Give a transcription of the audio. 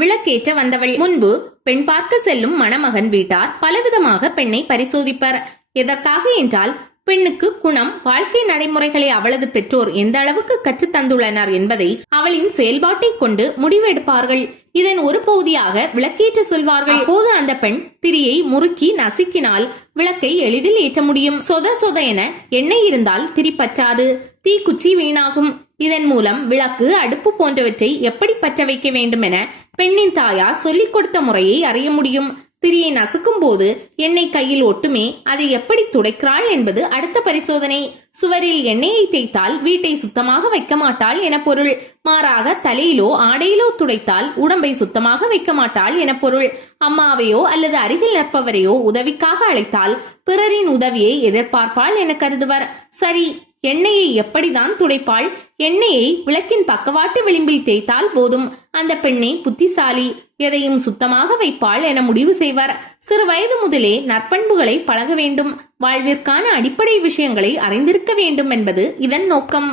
விளக்கேற்ற வந்தவள். முன்பு பெண் பார்க்க செல்லும் மணமகன் வீட்டார் பலவிதமாக பெண்ணை பரிசோதிப்பர். எதற்காக என்றால், பெண்ணுக்கு குணம், வாழ்க்கை நடைமுறைகளை அவளது பெற்றோர் எந்த அளவுக்கு கற்றுத் தந்துள்ளனர் என்பதை அவளின் செயல்பாட்டை கொண்டு முடிவெடுப்பார்கள். இதன் ஒரு பகுதியாக விளக்கேற்ற சொல்வார்கள். அப்போது அந்த பெண் திரியை முறுக்கி நசுக்கினால் விளக்கை எளிதில் ஏற்ற முடியும். சொத சொத என எண்ணெய் இருந்தால் திரி பற்றாது, தீக்குச்சி வீணாகும். இதன் மூலம் விளக்கு, அடுப்பு போன்றவற்றை எப்படி பற்ற வைக்க வேண்டும் என பெண்ணின் தாயார் சொல்லிக் கொடுத்த முறையை அறிய முடியும். திரியை நசுக்கும் போது எண்ணெய் கையில் ஒட்டுமே, அதை எப்படி துடைக்கிறாள் என்பது அடுத்த பரிசோதனை. சுவரில் எண்ணெயை தேய்த்தால் வீட்டை சுத்தமாக வைக்க மாட்டாள் என பொருள். மாறாக தலையிலோ ஆடையிலோ துடைத்தால் உடம்பை சுத்தமாக வைக்க மாட்டாள் என பொருள். அம்மாவையோ அல்லது அருகில் நிற்பவரையோ உதவிக்காக அழைத்தால் பிறரின் உதவியை எதிர்பார்ப்பாள் என கருதுவர். சரி, எண்ணெயை எப்படிதான் துடைப்பாள்? எண்ணெயை விளக்கின் பக்கவாட்டு விளிம்பில் தேய்த்தால் போதும். அந்த பெண்ணை புத்திசாலி, எதையும் சுத்தமாக வைப்பாள் என முடிவு செய்வர். சிறு வயது முதலே நற்பண்புகளை பழக வேண்டும், வாழ்விற்கான அடிப்படை விஷயங்களை அறிந்திருக்க வேண்டும் என்பது இதன் நோக்கம்.